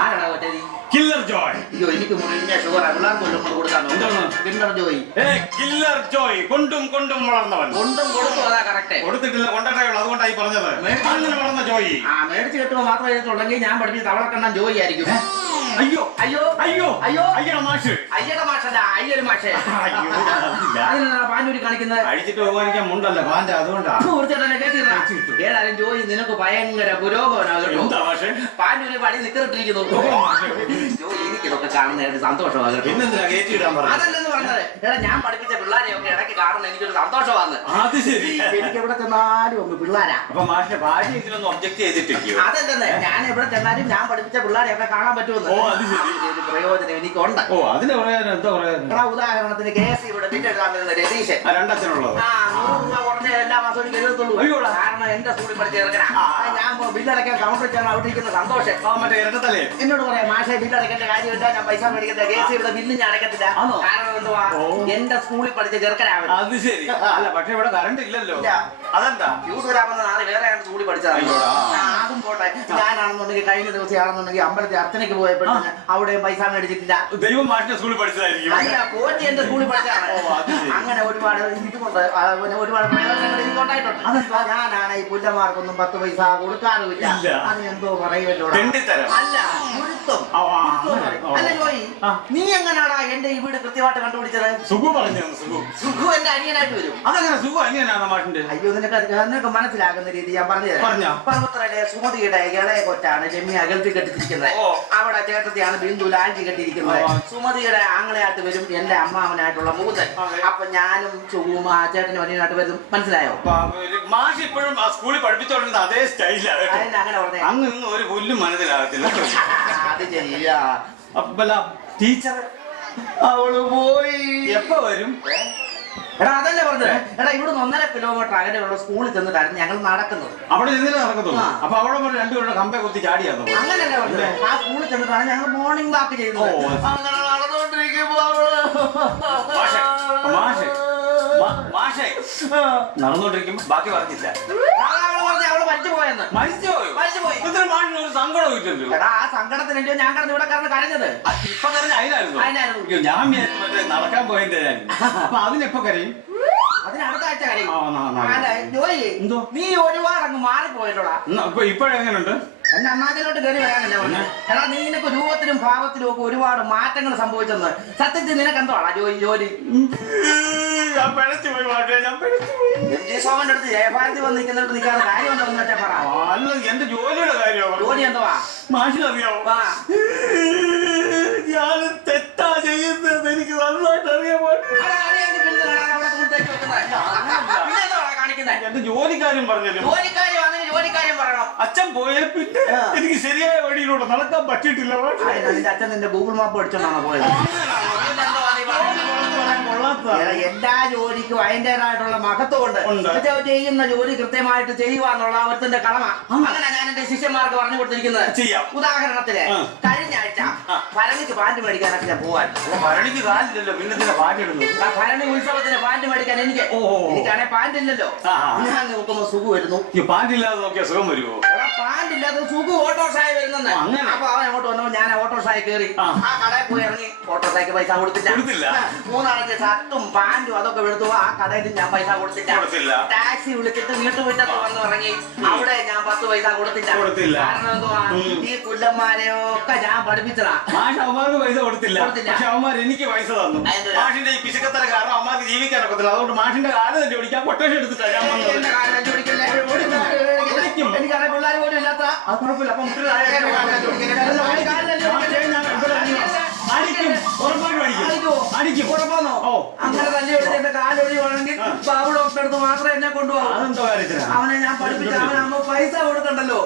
ആരാടാ കൊച്ചേരി? കില്ലർ ജോയ്. അയ്യോ എനിക്ക് മുറിഞ്ഞ ഷുഗർ പിള്ളേർക്ക് കൊല്ലും കൊണ്ട് കൊടുക്കാനോ? കില്ലർ ജോയ്. കില്ലർ ജോയ് കൊണ്ടും വളർന്നവൻ. കൊണ്ടും കൊടുത്തു, അതാ കറക്റ്റ്. കൊടുത്തിട്ടില്ല, കൊണ്ടേ ഉള്ളൂ, അതുകൊണ്ടായി പറഞ്ഞത്. അങ്ങനെ വളർന്ന ജോയി. മേടിച്ച് കിട്ടുമ്പോ മാത്രം ചെയ്തിട്ടുണ്ടെങ്കിൽ ഞാൻ പഠിപ്പിച്ച തവളക്കണ്ണൻ ജോയി ആയിരിക്കും. അയ്യോ അയ്യോ അയ്യോ അയ്യോ അയ്യട മാഷ്. അയ്യയുടെ മാഷല്ല, അയ്യൊരു മാഷേ. അതിനാണ് പാൻഡൂരി കാണിക്കുന്നത്. അഴിച്ചിട്ട് പോകാനിക്കാൻ മുണ്ടല്ല പാൻറ്, അതുകൊണ്ടാ. ഏതായാലും ജോയി നിനക്ക് ഭയങ്കര പുരോഗമനാകും. പാൻഡൂരി പടി നിൽക്കിട്ടിരിക്കുന്നു. ജോയി എനിക്കിതൊക്കെ കാണുന്നതിന് സന്തോഷമാണ്. പിന്നെന്തിനാ കയറ്റിയിടാൻ പറഞ്ഞു? അതല്ലെന്ന് പറഞ്ഞത്. എടാ ഞാൻ പഠിപ്പിച്ച പിള്ളേരെയൊക്കെ ഇടയ്ക്ക് കാണുന്ന എനിക്കൊരു സന്തോഷമാണ്. അത് ശരി. എനിക്ക് എവിടെ ചെന്നാലും ഒന്ന് പിള്ളേരാ. അപ്പൊ മാഷിന്റെ ഭാര്യ ഇതിലൊന്നും ഒബ്ജക്ട് ചെയ്തിട്ടില്ലയോ? അതല്ലെന്ന്, ഞാൻ എവിടെ ചെന്നാലും ഞാൻ പഠിപ്പിച്ച പിള്ളേരെയൊക്കെ കാണാൻ പറ്റുമെന്ന്. ഓ അത് ശരി. ഒരു പ്രയോജനം എനിക്കുണ്ട്. ഓ അതിന് പറയാൻ എന്താ പറയാ? ഉദാഹരണത്തിന് കേസ് ഇവിടെ ബില്ല് എഴുതാൻ വരുന്ന രതീശൻ. രണ്ടച്ഛനുള്ളത് 100 രൂപ കുറഞ്ഞ എല്ലാ മാസവും എനിക്ക് എഴുതത്തുള്ളൂ. കാരണം എന്റെ സ്കൂളിൽ പഠിച്ച ഇറക്കണ ഞാൻ ബില്ലടക്കാൻ കൗണ്ടർ വെച്ചാണ് അവിടെ ഇരിക്കുന്ന സന്തോഷം. മറ്റേ ഇരട്ടത്തലേ എന്നോട് പറയാം, മാഷെ ബില്ലടക്കേണ്ട കാര്യമില്ല, ഞാൻ പൈസ മേടിക്കത്തില്ല, കേസ് ഇവിടെ ബില്ല് ഞാൻ അടക്കത്തില്ല. കാരണം എന്തുവാ, എന്റെ സ്കൂളിൽ പഠിച്ച ചെറുക്കനാണ്. അത് ശരി. അല്ല പക്ഷെ ഇവിടെ കറണ്ട് ഇല്ലല്ലോ. അതെന്താ? യൂസുരാമെന്ന നാളെ വേറെ ആണ് സ്കൂളിൽ പഠിച്ചതാണ്. ആകും പോട്ടെ. ഞാനാണെന്നുണ്ടെങ്കിൽ കഴിഞ്ഞ ദിവസം ആണെന്നുണ്ടെങ്കിൽ അമ്പലത്തിൽ അർച്ചനയ്ക്ക് പോയപ്പോഴാണ് അവിടെ പൈസ മേടിച്ചിട്ടില്ല. ദൈവം മാഷിന്റെ സ്കൂളിൽ പഠിച്ചതായിരിക്കും. അല്ല, കോറ്റി എന്റെ സ്കൂളിൽ പഠിച്ചതാണ്. അങ്ങനെ ഒരുപാട് ഇതുകൊണ്ട് ഒരുപാട് പ്രയോജനങ്ങൾ എനിക്കുണ്ടായിട്ടുണ്ട്. ഞാനാണ് ഈ പുല്ലന്മാർക്കൊന്നും 10 പൈസ കൊടുക്കാറുമില്ല. അതിനെന്തോ പറയുമല്ലോ. അല്ല, അല്ല ജോയി, നീ എങ്ങനാടാ എന്റെ ഈ വീട് കൃത്യമായിട്ട് കണ്ടുപിടിച്ചത്? സുഖു പറഞ്ഞു. സുഖു എന്റെ അനിയനായിട്ട് വരും. അതങ്ങനെ സുഖു അനിയനാണ് മാഷിന്റെ? അയ്യോ, നിനക്ക് മനസ്സിലാകുന്ന രീതി ഞാൻ പറഞ്ഞു. പർവ്വത്രയിലെ സുമതിയുടെ ഇളയ കൊച്ചാണ് രമ്യ ഗൾഫിൽ കെട്ടിച്ചിരിക്കുന്നത്. അവിടെ ചേട്ടത്തിയാണ് ബിന്ദു ലാഞ്ചി കെട്ടിയിരിക്കുന്നത്. സുമതിയുടെ ആങ്ങളയായിട്ട് വരും എന്റെ അമ്മാവനായിട്ടുള്ള മൂത്തൻ. അപ്പൊ ഞാനും സുഖുവും ആ ചേട്ടനും അനിയനായിട്ട് വരും. മനസ്സിലായോ? മാഷ് ഇപ്പോഴും സ്കൂളിൽ പഠിപ്പിച്ചോണ്ടിരുന്ന അതേ സ്റ്റൈലാണ്. അങ്ങനെ പറഞ്ഞേ. അങ്ങ് ഒരു പുല്ലും മനസ്സിലാകത്തില്ല. അത് ശരിയാ. ടീച്ചർ അവള് പോയി. എപ്പോ വരും? എടാ അതല്ലേ പറഞ്ഞത്. എടാ ഇവിടുന്ന് 1.5 കിലോമീറ്റർ അകലെയുള്ള സ്കൂളിൽ ചെന്നിട്ടാണ് ഞങ്ങൾ നടക്കുന്നത്. അവിടെ ചെന്നിട്ട് നടക്കത്തുള്ളൂ. അപ്പൊ അവിടെ രണ്ടുപേരുടെ കമ്പെ കുത്തി ചാടിയാന്നോ? അങ്ങനെയല്ലേ പറഞ്ഞത്. ആ സ്കൂളിൽ ചെന്നിട്ടാണ് ഞങ്ങൾ മോർണിംഗ് വാക്ക് ചെയ്യുന്നത്. അങ്ങനെ നടന്നോണ്ടിരിക്കുമ്പോ ബാക്കി പറഞ്ഞില്ല. അവള് മരിച്ചുപോയെന്ന്. മരിച്ചുപോയി. ഒരു സങ്കടം ഇല്ലല്ലോ. എടാ ആ സങ്കടത്തിനല്ലോ ഞാൻ കിടന്ന് ഇവിടെ കിടന്ന് കരഞ്ഞത്. ഇപ്പൊ കരഞ്ഞ അതിനായിരുന്നു. ഞാൻ മറ്റേ നടക്കാൻ പോയതിന്റെ അപ്പൊ അതിനെപ്പോ കരയും? അതിനടുത്ത ആഴ്ച കരയും. ജോയി, നീ ഒരുപാട് അങ്ങ് മാറിപ്പോയല്ലോടാ. ഇപ്പോഴെങ്ങനുണ്ട്? എന്റെ അമ്മാതിലോട്ട് കയറി വരാനല്ലേ പറഞ്ഞത്. എടാ നിനക്ക് രൂപത്തിലും ഭാവത്തിലും ഒക്കെ ഒരുപാട് മാറ്റങ്ങൾ സംഭവിച്ചെന്ന്. സത്യത്തിൽ നിനക്ക് എന്തുവാടാ ജോലി? സോമന്റെ അടുത്ത് ജയഭാരതി വന്ന് നിൽക്കുന്നിടത്ത് നിൽക്കാതെ കാര്യം ഉണ്ടോ മറ്റേ പറ. എന്റെ ജോലിയുടെ കാര്യമോ? ജോലി എന്തുവാ? മാഷിനറിയാവോ? ഞാൻ തെറ്റാ ചെയ്യുന്നത് എനിക്ക് നന്നായിട്ട് അറിയാൻ എന്റെ ജോലിക്കാര്യം പറഞ്ഞല്ലോ. ജോലിക്കാര്യം പറയണം. അച്ഛൻ പോയ പിന്നെ എനിക്ക് ശരിയായ വഴിയിലൂടെ നടക്കാൻ പറ്റിയിട്ടില്ല. അച്ഛൻ നിന്റെ ഗൂഗിൾ മാപ്പ് പഠിച്ചോണ്ടാണോ പോയത്? എല്ലാ ജോലിക്കും അതിൻ്റെതായിട്ടുള്ള മഹത്വമുണ്ട്. ചെയ്യുന്ന ജോലി കൃത്യമായിട്ട് ചെയ്യുക എന്നുള്ള അവർത്തിന്റെ കടമ. അങ്ങനെ ഞാൻ എന്റെ ശിഷ്യന്മാർക്ക് പറഞ്ഞു കൊടുത്തിരിക്കുന്നത്. ഉദാഹരണത്തിന് കഴിഞ്ഞ ആഴ്ച ഭരണിക്ക് പാൻറ് മേടിക്കാനൊക്കെ ഞാൻ പോവാൻ. ഭരണിക്ക് കാലില്ലല്ലോ, പിന്നെ പാൻറ് ഇടുന്നു. ഭരണി ഉത്സവത്തിന് പാൻറ് മേടിക്കാൻ എനിക്കാണെ പാൻറ് ഇല്ലല്ലോ. ഞാൻ നോക്കുമ്പോ സുഖം വരുന്നു. പാൻറ് ഇല്ലാതെ നോക്കിയാൽ സുഖം വരുമോ? പാൻറ് ഇല്ലാതെ സുഖം ഓട്ടോഷായി വരുന്നത്. അപ്പൊ അവൻ അങ്ങോട്ട് വന്നപ്പോ ഞാൻ ഓട്ടോഷായി കയറി ആ കടയിൽ പോയി ഇറങ്ങി. ഓട്ടോഷായ്ക്ക് പൈസ കൊടുത്തില്ല. 3 ഷർട്ടും പാൻറ്റും അതൊക്കെ എടുത്തു. ആ കടയിൽ ഞാൻ പൈസ കൊടുത്തില്ല. ടാക്സി വിളിച്ചിട്ട് വീട്ടുമുറ്റത്ത് വന്ന് ഇറങ്ങി. അവിടെ ഞാൻ 10 പൈസ കൊടുത്തില്ല. കാരണം എന്തുവാ, ഈ പുല്ലന്മാരെയൊക്കെ ഞാൻ പഠിപ്പിച്ചതാ. അവന്മാർക്ക് പൈസ കൊടുത്തില്ല. പക്ഷെ അവന്മാർ എനിക്ക് പൈസ തന്നു. മാഷിന്റെ ഈ പിശുക്കത്തര കാരണം അവന്മാർക്ക് ജീവിക്കാനൊക്കത്തില്ല. അതുകൊണ്ട് മാഷിന്റെ കാലം തന്നെ ഓടിക്കാൻ കൊട്ടേഷൻ എടുത്തിട്ടാ ഞാൻ എനിക്കറിയാം പിള്ളേർ പോലും ഇല്ലാത്ത. അത് കുഴപ്പമില്ല. അപ്പൊ അങ്ങനെ തന്നെ എന്റെ കാലൊഴിവാണെങ്കിൽ ബാബു ഡോക്ടറെ അടുത്ത് മാത്രമേ എന്നെ കൊണ്ടുപോകും. അതെന്തോ കാര്യത്തിനാ? അവനെ ഞാൻ പഠിപ്പിച്ച അവനാകുമ്പോ പൈസ കൊടുക്കണ്ടല്ലോ.